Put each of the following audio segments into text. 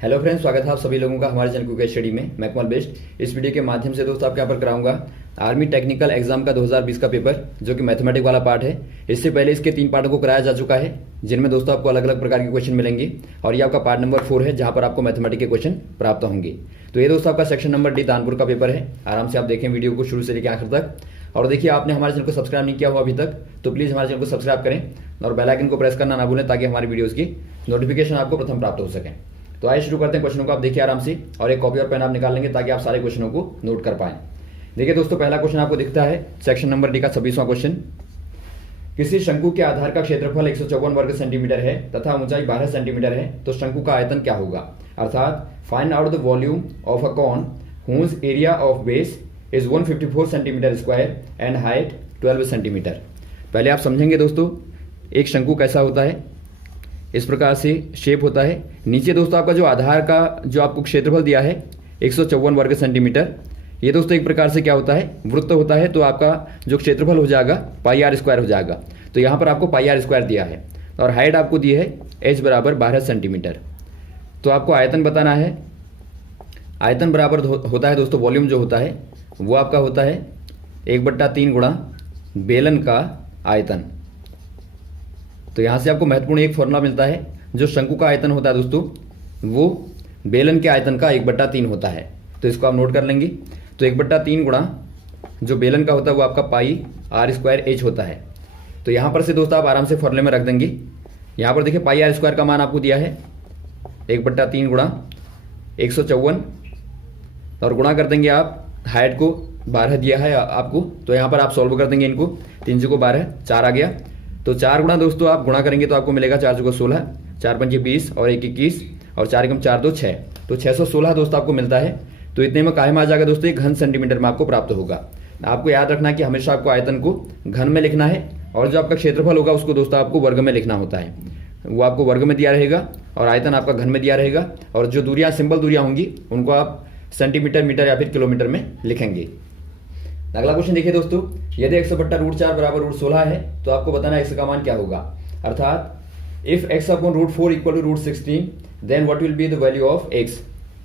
Hello friends, स्वागत है आप सभी लोगों का हमारे चैनल क्विक स्टडी में। मैं कमल बेस्ट। इस वीडियो के माध्यम से दोस्तों आपके यहाँ पर कराऊंगा आर्मी टेक्निकल एग्जाम का 2020 का पेपर, जो कि मैथमेटिक वाला पार्ट है। इससे पहले इसके 3 पार्टों को कराया जा चुका है, जिनमें दोस्तों आपको अलग अलग प्रकार के क्वेश्चन मिलेंगे। और ये आपका पार्ट नंबर 4 है, जहां पर आपको मैथमेटिक के क्वेश्चन प्राप्त होंगे। तो ये दोस्तों आपका सेक्शन नंबर डी दानपुर का पेपर है। आराम से आप देखें वीडियो को शुरू से लेकर आखिर तक। और देखिए, आपने हमारे चैनल को सब्सक्राइब नहीं किया हुआ अभी तक, तो प्लीज़ हमारे चैनल को सब्सक्राइब करें और बेल आइकन को प्रेस करना ना भूलें, ताकि हमारी वीडियोज़ की नोटिफिकेशन आपको प्रथम प्राप्त हो सके। तो आइए शुरू करते हैं क्वेश्चनों को। आप देखिए आराम से, और एक कॉपी और पेन आप निकाल लेंगे ताकि आप सारे क्वेश्चनों को नोट कर पाएं। देखिए दोस्तों, पहला क्वेश्चन आपको दिखता है सेक्शन नंबर डी का 26वां क्वेश्चन। किसी शंकु के आधार का क्षेत्रफल 154 वर्ग सेंटीमीटर है तथा ऊंचाई 12 सेंटीमीटर है, तो शंकु का आयतन क्या होगा? अर्थात find out the volume of a cone whose area of base is 154 centimetre square and height 12 centimetre. पहले आप समझेंगे दोस्तों, एक शंकु कैसा होता है। इस प्रकार से शेप होता है। नीचे दोस्तों आपका जो आधार का जो आपको क्षेत्रफल दिया है 154 वर्ग सेंटीमीटर, ये दोस्तों एक प्रकार से क्या होता है, वृत्त होता है। तो आपका जो क्षेत्रफल हो जाएगा पाई आर स्क्वायर हो जाएगा। तो यहाँ पर आपको पाई आर स्क्वायर दिया है और हाइट आपको दी है h बराबर 12 सेंटीमीटर। तो आपको आयतन बताना है। आयतन बराबर होता है दोस्तों, वॉल्यूम जो होता है वो आपका होता है 1/3 गुणा बेलन का आयतन। तो यहाँ से आपको महत्वपूर्ण एक फॉर्मूला मिलता है। जो शंकु का आयतन होता है दोस्तों, वो बेलन के आयतन का 1/3 होता है। तो इसको आप नोट कर लेंगे। तो 1/3 गुणा जो बेलन का होता है वो आपका पाई आर स्क्वायर एच होता है। तो यहाँ पर से दोस्तों आप आराम से फॉर्मूले में रख देंगे। यहाँ पर देखिए पाई आर स्क्वायर का मान आपको दिया है 1/3 गुणा 154 और गुणा कर देंगे आप हाइट को 12 दिया है आपको। तो यहाँ पर आप सॉल्व कर देंगे इनको। 3 को 12 4 आ गया। तो 4 गुणा दोस्तों आप गुणा करेंगे तो आपको मिलेगा 4 को 16, 4 पंजे 20 और 1 21 और 4 एकम 4 2 6। तो 616 दोस्तों आपको मिलता है। तो इतने में काहे में आ जाएगा दोस्तों, एक घन सेंटीमीटर में आपको प्राप्त होगा। आपको याद रखना है कि हमेशा आपको आयतन को घन में लिखना है, और जो आपका क्षेत्रफल होगा उसको दोस्तों आपको वर्ग में लिखना होता है। वो आपको वर्ग में दिया रहेगा और आयतन आपका घन में दिया रहेगा। और जो दूरियां सिंपल दूरियां होंगी उनको आप सेंटीमीटर, मीटर या फिर किलोमीटर में लिखेंगे। अगला क्वेश्चन देखिए दोस्तों, यदि 100/√4 बराबर √16 है, तो आपको बताना है x का मान क्या होगा। अर्थात if x upon √4 equal to √16 then what will be the value of x।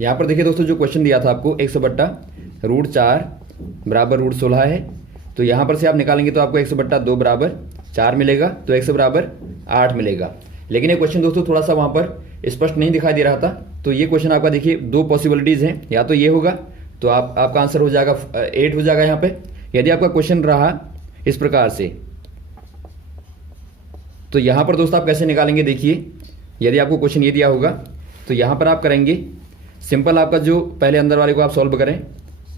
यहाँ पर देखिए दोस्तों, जो क्वेश्चन दिया था आपको 100/√4 बराबर √16 है। तो यहाँ पर से आप निकालेंगे तो आपको 100/2 बराबर 4 मिलेगा, तो x बराबर 8 मिलेगा। लेकिन ये क्वेश्चन दोस्तों थोड़ा सा वहाँ पर स्पष्ट नहीं दिखाई दे रहा था। तो ये क्वेश्चन आपका देखिए 2 पॉसिबिलिटीज हैं, या तो ये होगा तो आपका आंसर हो जाएगा 8 हो जाएगा यहाँ पे। यदि आपका क्वेश्चन रहा इस प्रकार से, तो यहाँ पर दोस्तों आप कैसे निकालेंगे देखिए। यदि आपको क्वेश्चन ये दिया होगा तो यहाँ पर आप करेंगे सिंपल, आपका जो पहले अंदर वाले को आप सॉल्व करें,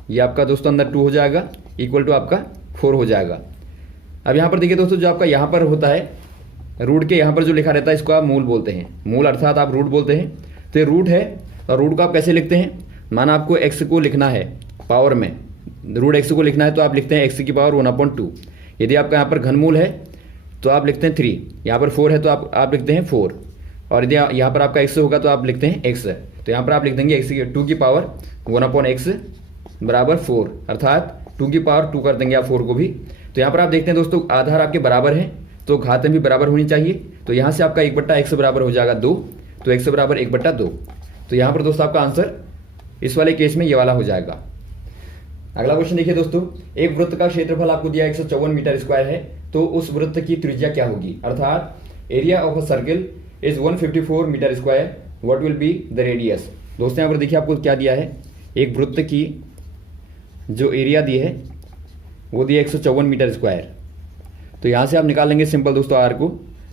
ये आपका दोस्तों अंदर 2 हो जाएगा इक्वल टू आपका 4 हो जाएगा। अब यहाँ पर देखिए दोस्तों, जो आपका यहाँ पर होता है रूट के यहाँ पर जो लिखा रहता है इसको आप मूल बोलते हैं। मूल अर्थात आप रूट बोलते हैं। तो ये रूट है और रूट को आप कैसे लिखते हैं, माना आपको x को लिखना है पावर में, रूट x को लिखना है तो आप लिखते हैं x की पावर 1/2। यदि आपका यहाँ पर घनमूल है तो आप लिखते हैं 3, यहाँ पर 4 है तो आप लिखते हैं 4, और यदि यहाँ पर आपका x होगा तो आप लिखते हैं x। तो यहाँ पर आप लिख देंगे x की 2 की पावर 1/x बराबर 4, अर्थात 2 की पावर 2 कर देंगे आप 4 को भी। तो यहाँ पर आप देखते हैं दोस्तों, आधार आपके बराबर है तो घातें भी बराबर होनी चाहिए। तो यहाँ से आपका 1/x बराबर हो जाएगा 2, तो x बराबर 1/2। तो यहाँ पर दोस्तों आपका आंसर इस वाले केस में ये वाला हो जाएगा। अगला क्वेश्चन देखिए दोस्तों, एक वृत्त का क्षेत्रफल आपको दिया 154 मीटर स्क्वायर है, तो उस वृत्त की त्रिज्या क्या होगी। अर्थात area of a circle is 154 metre square, what will be the radius. दोस्तों यहाँ पर देखिए आपको क्या दिया है, एक वृत्त की जो एरिया दी है वो दिया 154 मीटर स्क्वायर। तो यहाँ से आप निकाल लेंगे सिंपल दोस्तों आर को।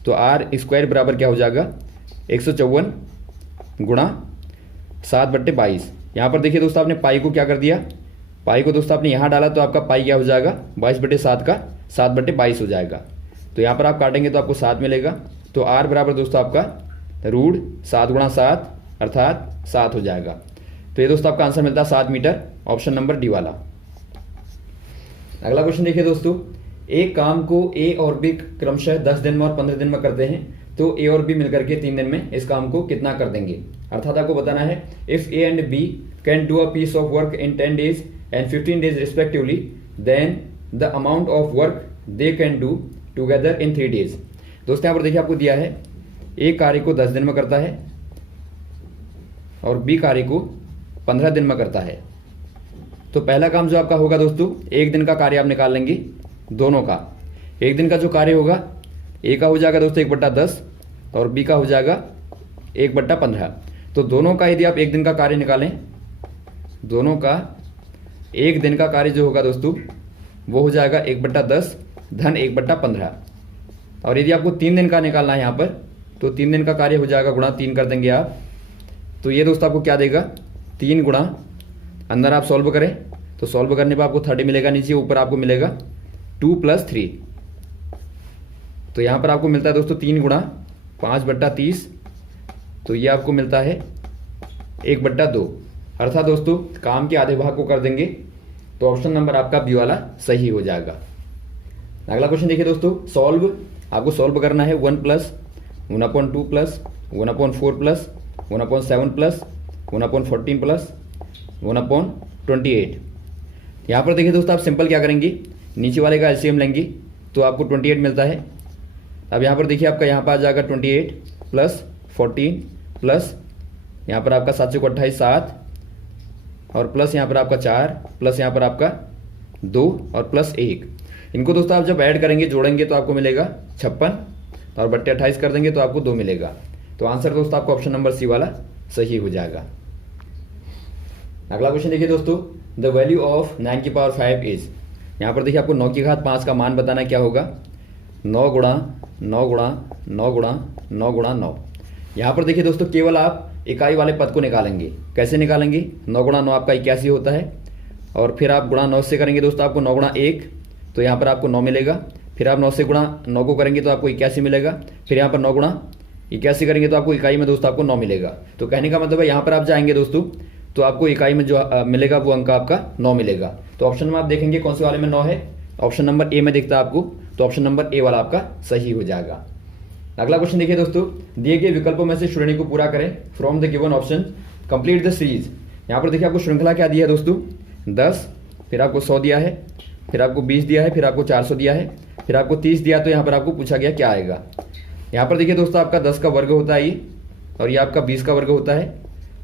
तो आर स्क्वायर बराबर क्या हो जाएगा, 154 गुणा 7/22। यहाँ पर देखिए दोस्तों आपने पाई को क्या कर दिया, पाई को दोस्तों आपने यहाँ डाला तो आपका पाई क्या हो जाएगा 22/7 का 7/22 हो जाएगा। तो यहाँ पर आप काटेंगे तो आपको 7 मिलेगा। तो आर बराबर दोस्तों आपका √7 गुणा 7 अर्थात 7 हो जाएगा। तो ये दोस्तों आपका आंसर मिलता है 7 मीटर, ऑप्शन नंबर डी वाला। अगला क्वेश्चन देखिए दोस्तों, एक काम को ए और बी क्रमशः 10 दिन में और 15 दिन में करते हैं, तो ए और बी मिलकर के 3 दिन में इस काम को कितना कर देंगे। अर्थात आपको बताना है if A and B can do a piece of work in 10 days and 15 days respectively, then the amount of work they can do together in 3 days। दोस्तों यहाँ पर देखिए आपको दिया है एक कार्य को 10 दिन में करता है और बी कार्य को 15 दिन में करता है। तो पहला काम जो आपका होगा दोस्तों, एक दिन का कार्य आप निकाल लेंगे दोनों का। एक दिन का जो कार्य होगा, ए का हो जाएगा दोस्तों 1/10 और बी का हो जाएगा 1/15। तो दोनों का यदि आप एक दिन का कार्य निकालें, दोनों का एक दिन का कार्य जो होगा दोस्तों वो हो जाएगा 1/10 धन 1/15। और यदि आपको 3 दिन का निकालना है यहाँ पर, तो 3 दिन का कार्य हो जाएगा गुणा 3 कर देंगे आप। तो ये दोस्तों आपको क्या देगा, 3 गुणा, अंदर आप सॉल्व करें तो सॉल्व करने पर आपको 30 मिलेगा, नीचे ऊपर आपको मिलेगा 2 + 3। तो यहाँ पर आपको मिलता है दोस्तों 3 गुणा 5/30, तो ये आपको मिलता है 1/2। अर्थात दोस्तों काम के आधे भाग को कर देंगे, तो ऑप्शन नंबर आपका बी वाला सही हो जाएगा। अगला क्वेश्चन देखिए दोस्तों, सॉल्व। आपको सॉल्व करना है 1 + 1/2 + 1/4 + 1/7 + 1/14 + 1/28। यहाँ पर देखिए दोस्तों, आप सिंपल क्या करेंगे, नीचे वाले का एलसीएम लेंगे तो आपको 28 मिलता है। अब यहाँ पर देखिए आपका यहाँ पर आ जाएगा 28 + 14 प्लस यहाँ पर आपका 7 × 28 7 और प्लस यहाँ पर आपका 4 प्लस यहाँ पर आपका 2 और प्लस 1। इनको दोस्तों आप जब ऐड करेंगे, जोड़ेंगे तो आपको मिलेगा 56 और बट्टे 28 कर देंगे तो आपको 2 मिलेगा। तो आंसर दोस्तों आपको ऑप्शन नंबर सी वाला सही हो जाएगा। अगला क्वेश्चन देखिए दोस्तों, द वैल्यू ऑफ 9 की पावर 5 इज। यहाँ पर देखिए आपको 9 की घात 5 का मान बताना क्या होगा, 9 × 9 × 9 × 9 × 9। यहाँ पर देखिए दोस्तों केवल आप इकाई वाले पद को निकालेंगे। कैसे निकालेंगे, 9 × 9 आपका 81 होता है और फिर आप गुणा 9 से करेंगे दोस्तों आपको 9 × 1, तो यहाँ पर आपको 9 मिलेगा। फिर आप 9 से गुणा 9 को करेंगे तो आपको 81 मिलेगा। फिर यहाँ पर 9 × 81 करेंगे तो आपको इकाई में दोस्तों आपको 9 मिलेगा। तो कहने का मतलब है यहाँ पर आप जाएंगे दोस्तों तो आपको इकाई में जो मिलेगा वो अंक आपका 9 मिलेगा। तो ऑप्शन में आप देखेंगे कौन से वाले में 9 है, ऑप्शन नंबर ए में दिखता है आपको, तो ऑप्शन नंबर ए वाला आपका सही हो जाएगा। अगला क्वेश्चन देखिए दोस्तों, दिए गए विकल्पों में से श्रेणी को पूरा करें from the given option, complete the series. यहाँ पर देखिए आपको श्रृंखला क्या दी है दोस्तों, 10, फिर आपको 100 दिया है, फिर आपको 20 दिया है, फिर आपको 400 दिया है, फिर आपको 30 दिया। तो यहाँ पर आपको पूछा गया क्या आएगा। यहाँ पर देखिए दोस्तों आपका 10 का वर्ग होता है ये, और ये आपका 20 का वर्ग होता है।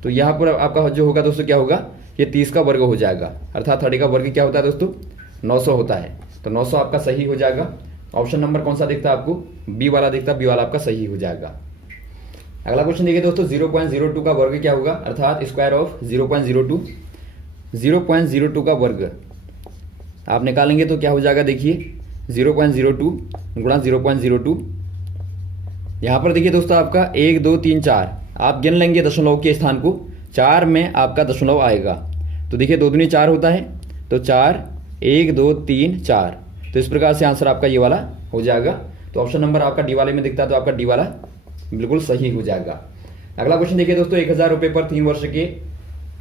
तो यहाँ पर आपका जो होगा दोस्तों क्या होगा, ये 30 का वर्ग हो जाएगा। अर्थात 30 का वर्ग क्या होता है दोस्तों, 900 होता है। तो 900 आपका सही हो जाएगा। ऑप्शन नंबर कौन सा दिखता है आपको, बी वाला दिखता है, बी वाला आपका सही हो जाएगा। अगला क्वेश्चन देखिए दोस्तों, 0.02 का वर्ग क्या होगा, अर्थात स्क्वायर ऑफ 0.02। 0.02 का वर्ग आप निकालेंगे तो क्या हो जाएगा, देखिए 0.02 गुणा 0.02। यहाँ पर देखिए दोस्तों आपका 1 2 3 4 आप गिन लेंगे दशमलव के स्थान को, 4 में आपका दशमलव आएगा। तो देखिए 2 दूनी 4 होता है, तो 4 1 2 3 4। तो इस प्रकार से आंसर आपका ये वाला हो जाएगा। तो ऑप्शन नंबर आपका डी वाले में दिखता है, तो आपका डी वाला बिल्कुल सही हो जाएगा। अगला क्वेश्चन देखिए दोस्तों, 1000 रुपये पर 3 वर्ष के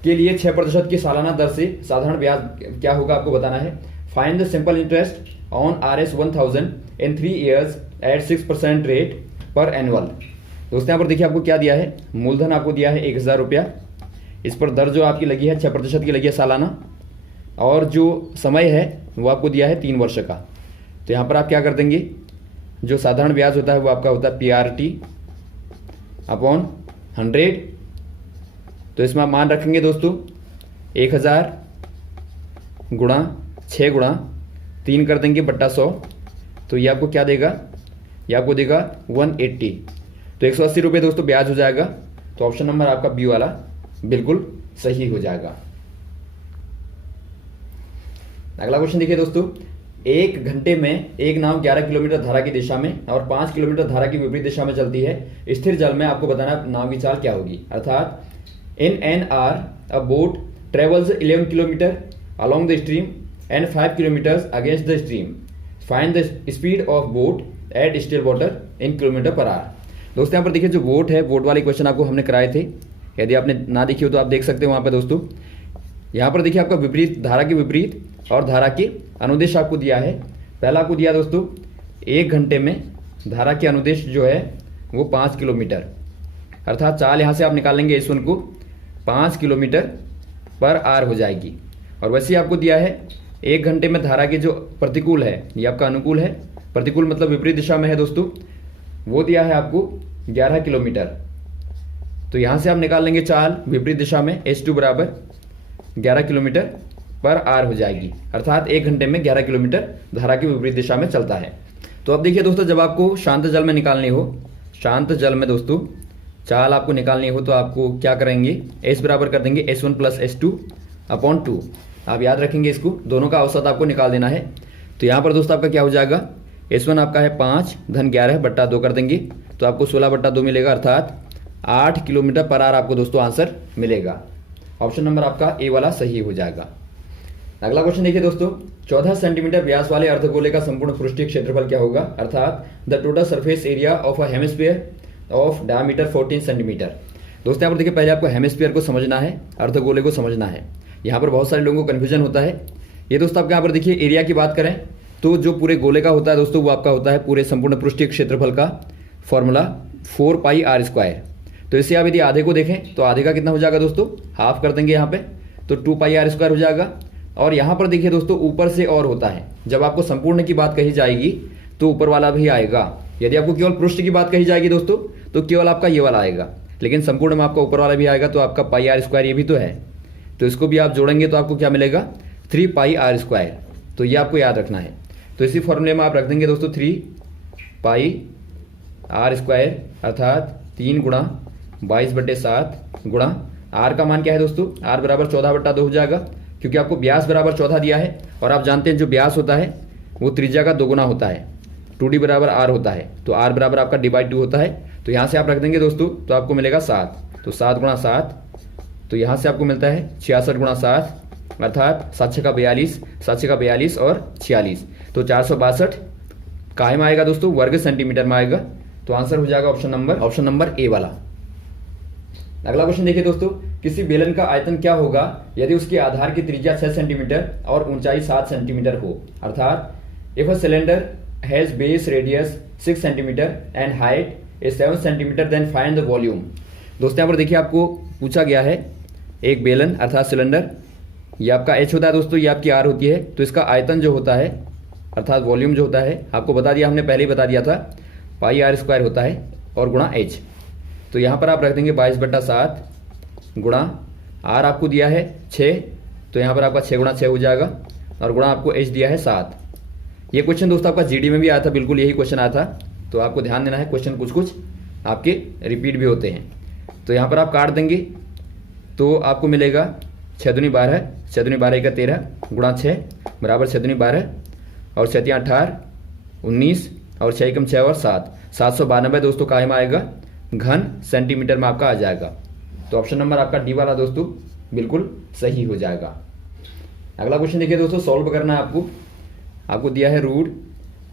लिए 6% की सालाना दर से साधारण ब्याज क्या होगा आपको बताना है। Find the simple interest on RS 1000 in 3 years at 6% rate per annual. दोस्तों यहाँ पर देखिए आपको क्या दिया है, मूलधन आपको दिया है 1000 रुपया, इस पर दर जो आपकी लगी है 6% की लगी है सालाना, और जो समय है वो आपको दिया है 3 वर्ष का। तो यहाँ पर आप क्या कर देंगे, जो साधारण ब्याज होता है वो आपका होता है PRT अपॉन 100। तो इसमें आप मान रखेंगे दोस्तों 1000 गुणा 6 गुणा 3 कर देंगे बट्टा 100। तो ये आपको क्या देगा, ये आपको देगा 180। तो 180 रुपये दोस्तों ब्याज हो जाएगा। तो ऑप्शन नंबर आपका बी वाला बिल्कुल सही हो जाएगा। अगला क्वेश्चन देखिए दोस्तों, 1 घंटे में एक नाव 11 किलोमीटर धारा की दिशा में और 5 किलोमीटर धारा की विपरीत दिशा में चलती है। स्थिर जल में आपको बताना नाव की चाल क्या होगी। अर्थात in an hour a boat travels 11 kilometre along the stream and 5 kilometres against the stream. Find the speed of boat at still water in kilometre per hour. दोस्तों यहाँ पर देखिए जो बोट है, बोट वाले क्वेश्चन आपको हमने कराए थे, यदि आपने ना देखी हो तो आप देख सकते हो वहाँ पर दोस्तों। यहाँ पर देखिए आपका विपरीत, धारा के विपरीत और धारा के अनुदेश आपको दिया है। पहला आपको दिया दोस्तों 1 घंटे में धारा के अनुदेश जो है वो 5 किलोमीटर, अर्थात चाल यहाँ से आप निकालेंगे S1 को 5 किलोमीटर पर आर हो जाएगी। और वैसे ही आपको दिया है 1 घंटे में धारा के जो प्रतिकूल है, ये आपका अनुकूल है, प्रतिकूल मतलब विपरीत दिशा में है दोस्तों, वो दिया है आपको 11 किलोमीटर। तो यहाँ से आप निकाल लेंगे चाल विपरीत दिशा में, H2 बराबर 11 किलोमीटर पर आर हो जाएगी, अर्थात 1 घंटे में 11 किलोमीटर धारा की विपरीत दिशा में चलता है। तो अब देखिए दोस्तों, जब आपको शांत जल में निकालनी हो, शांत जल में दोस्तों चाल आपको निकालनी हो तो आपको क्या करेंगे, S बराबर कर देंगे S1 प्लस S2 अपॉन 2। आप याद रखेंगे इसको, दोनों का औसत आपको निकाल देना है। तो यहाँ पर दोस्तों आपका क्या हो जाएगा, S1 आपका है 5 धन 11 बट्टा 2 कर देंगे तो आपको 16 बट्टा 2 मिलेगा, अर्थात 8 किलोमीटर पर आवर आपको दोस्तों आंसर मिलेगा। ऑप्शन नंबर आपका ए वाला सही हो जाएगा। अगला क्वेश्चन देखिए दोस्तों, 14 सेंटीमीटर व्यास वाले अर्धगोले का संपूर्ण पृष्ठीय क्षेत्रफल क्या होगा, अर्थात the total surface area of a hemisphere of diameter 14 centimetre. दोस्तों यहाँ पर देखिए, पहले आपको हेमिस्फीयर को समझना है, अर्धगोले को समझना है। यहाँ पर बहुत सारे लोगों को कन्फ्यूजन होता है। ये दोस्तों आपके यहाँ पर देखिए, एरिया की बात करें तो जो पूरे गोले का होता है दोस्तों, वो आपका होता है पूरे संपूर्ण पृष्ठीय क्षेत्रफल का फॉर्मूला 4πr²। तो इससे आप यदि आधे को देखें तो आधे का कितना हो जाएगा दोस्तों, हाफ कर देंगे यहाँ पे तो 2πr² हो जाएगा। और यहाँ पर देखिए दोस्तों, ऊपर से और होता है, जब आपको संपूर्ण की बात कही जाएगी तो ऊपर वाला भी आएगा। यदि आपको केवल पृष्ठ की बात कही जाएगी दोस्तों तो केवल आपका ये वाला आएगा, लेकिन संपूर्ण में आपका ऊपर वाला भी आएगा। तो आपका πr² ये भी तो है, तो इसको भी आप जोड़ेंगे तो आपको क्या मिलेगा, 3πr²। तो ये आपको याद रखना है। तो इसी फॉर्मूले में आप रख देंगे दोस्तों 3πr², अर्थात 3 गुणा 22/7 गुणा r का मान क्या है दोस्तों, r बराबर 14/2 हो जाएगा, क्योंकि आपको व्यास बराबर 14 दिया है। और आप जानते हैं जो व्यास होता है वो त्रिज्या का 2 गुना होता है, 2d बराबर r होता है। तो r बराबर आपका d/2 होता है। तो यहाँ से आप रख देंगे दोस्तों तो आपको मिलेगा 7। तो 7 गुणा 7, तो यहाँ से आपको मिलता है 66 गुणा 7, अर्थात 7 6 का 42, 7 6 का 42 और 46, तो 462 काहे में आएगा दोस्तों, वर्ग सेंटीमीटर में आएगा। तो आंसर हो जाएगा ऑप्शन नंबर ए वाला। अगला क्वेश्चन देखिए दोस्तों, किसी बेलन का आयतन क्या होगा यदि उसके आधार की त्रिज्या 6 सेंटीमीटर और ऊंचाई 7 सेंटीमीटर हो, अर्थात if a cylinder has base radius 6 centimetre and height is 7 centimetre then find the volume. दोस्तों यहाँ पर देखिए, आपको पूछा गया है एक बेलन अर्थात सिलेंडर, ये आपका H होता है दोस्तों, ये आपकी R होती है। तो इसका आयतन जो होता है अर्थात वॉल्यूम जो होता है, आपको बता दिया, हमने पहले ही बता दिया था, πr² होता है और गुणा H। तो यहाँ पर आप रख देंगे 22/7 गुणा R आपको दिया है 6, तो यहाँ पर आपका 6 गुणा 6 हो जाएगा, और गुणा आपको H दिया है 7। ये क्वेश्चन दोस्तों आपका GD में भी आया था, बिल्कुल यही क्वेश्चन आया था। तो आपको ध्यान देना है, क्वेश्चन कुछ कुछ आपके रिपीट भी होते हैं। तो यहाँ पर आप काट देंगे तो आपको मिलेगा 6 दूनी 12, 6 दूनी 12 का 13 गुणा 6 बराबर 6 दूनी 12 और 6 3 18 19 और 6 कम 6 और 7, 792 दोस्तों काहे में आएगा, घन सेंटीमीटर में आपका आ जाएगा। तो ऑप्शन नंबर आपका डी वाला दोस्तों बिल्कुल सही हो जाएगा। अगला क्वेश्चन देखिए दोस्तों, सॉल्व करना है आपको दिया है रूट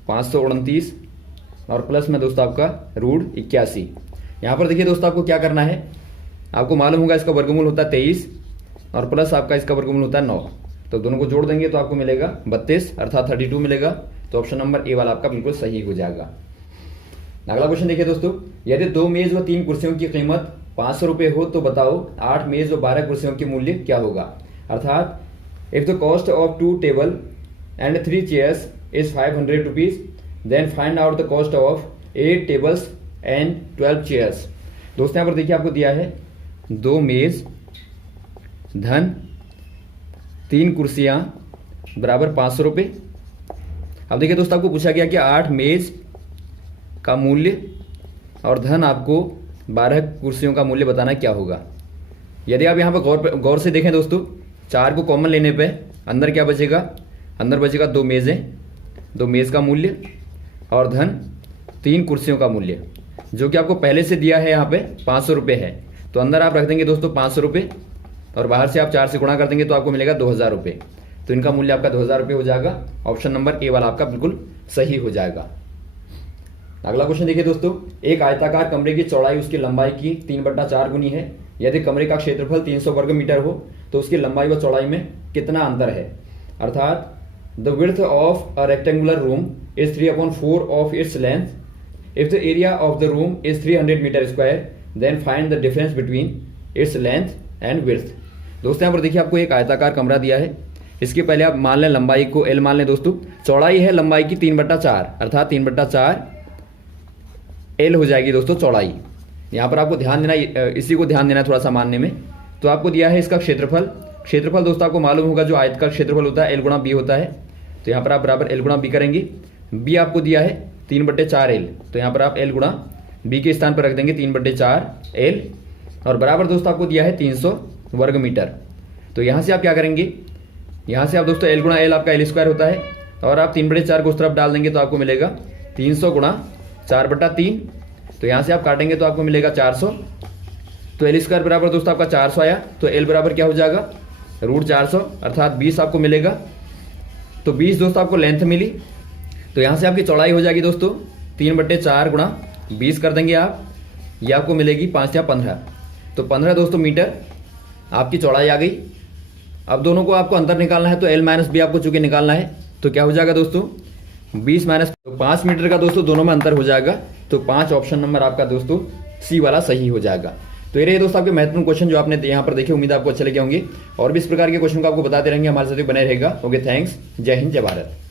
529 और प्लस में दोस्तों आपका रूट 81। यहाँ पर देखिए दोस्तों, आपको क्या करना है, आपको मालूम होगा इसका वर्गमूल होता है 23 और प्लस आपका इसका वर्गमूल होता है 9। तो दोनों को जोड़ देंगे तो आपको मिलेगा 32 अर्थात 32 मिलेगा। तो ऑप्शन नंबर ए वाला आपका बिल्कुल सही हो जाएगा। अगला क्वेश्चन देखिए दोस्तों, यदि 2 मेज व 3 कुर्सियों की कीमत 500 रुपये हो तो बताओ 8 मेज व 12 कुर्सियों की मूल्य क्या होगा, अर्थात if the cost of 2 table and 3 chairs is 500 rupees then find out the cost of 8 tables and 12 chairs. दोस्तों यहाँ पर देखिए, आपको दिया है 2 मेज धन 3 कुर्सियां बराबर 500 रुपये। अब देखिए दोस्तों, आपको पूछा गया कि 8 मेज का मूल्य और धन आपको 12 कुर्सियों का मूल्य बताना क्या होगा। यदि आप यहाँ पर गौर से देखें दोस्तों, 4 को कॉमन लेने पे अंदर क्या बचेगा, अंदर बचेगा 2 मेजें, 2 मेज का मूल्य और धन 3 कुर्सियों का मूल्य, जो कि आपको पहले से दिया है यहाँ पे 500 रुपये है। तो अंदर आप रख देंगे दोस्तों 500 रुपये और बाहर से आप 4 से गुणा कर देंगे तो आपको मिलेगा 2000 रुपये। तो इनका मूल्य आपका 2000 रुपये हो जाएगा। ऑप्शन नंबर ए वाला आपका बिल्कुल सही हो जाएगा। अगला क्वेश्चन देखिए दोस्तों, एक आयताकार कमरे की चौड़ाई उसकी लंबाई की 3/4 गुनी है। यदि कमरे का क्षेत्रफल 300 वर्ग मीटर हो तो उसकी लंबाई व चौड़ाई में कितना अंतर है, अर्थात the width of a rectangular room is 3/4 of its length. If the area of the room is 300 metre square then find the difference between its length and width. दोस्तों यहाँ पर देखिए, आपको एक आयताकार कमरा दिया है, इसके पहले आप मान लें लंबाई को L मान लें दोस्तों, चौड़ाई है लंबाई की 3/4 अर्थात 3/4 L हो जाएगी दोस्तों चौड़ाई। यहाँ पर आपको ध्यान देना, इसी को ध्यान देना थोड़ा सा मानने में। तो आपको दिया है इसका क्षेत्रफल। क्षेत्रफल दोस्तों आपको मालूम होगा जो आयत का क्षेत्रफल होता है L गुणा बी होता है। तो यहाँ पर आप बराबर L गुणा बी करेंगे। बी आपको दिया है 3/4L, तो यहाँ पर आप L गुणा बी के स्थान पर रख देंगे 3/4L, और बराबर दोस्तों आपको दिया है 300 वर्ग मीटर। तो यहाँ से आप क्या करेंगे, यहाँ से आप दोस्तों L गुणा L आपका L स्क्वायर होता है, और आप 3/4 को उस तरफ डाल देंगे तो आपको मिलेगा 300 गुणा 4/3। तो यहाँ से आप काटेंगे तो आपको मिलेगा 400। तो L स्क्वायर बराबर दोस्तों आपका 400 आया। तो L बराबर क्या हो जाएगा, √400 अर्थात 20 आपको मिलेगा। तो 20 दोस्तों आपको लेंथ मिली। तो यहाँ से आपकी चौड़ाई हो जाएगी दोस्तों 3/4 गुणा 20 कर देंगे आप, ये आपको मिलेगी 5 या 15। तो 15 दोस्तों मीटर आपकी चौड़ाई आ गई। अब दोनों को आपको अंतर निकालना है, तो L माइनस बी आपको चूंकि निकालना है, तो क्या हो जाएगा दोस्तों 20 माइनस, तो 5 मीटर का दोस्तों दोनों में अंतर हो जाएगा। तो 5 ऑप्शन नंबर आपका दोस्तों सी वाला सही हो जाएगा। तो ये रहे दोस्तों आपके महत्वपूर्ण क्वेश्चन जो आपने यहाँ पर देखे। उम्मीद आपको अच्छे लगे होंगे, और भी इस प्रकार के क्वेश्चन को आपको बताते रहेंगे, हमारे साथ बने रहेगा। ओके, थैंक्स, जय हिंद, जय भारत।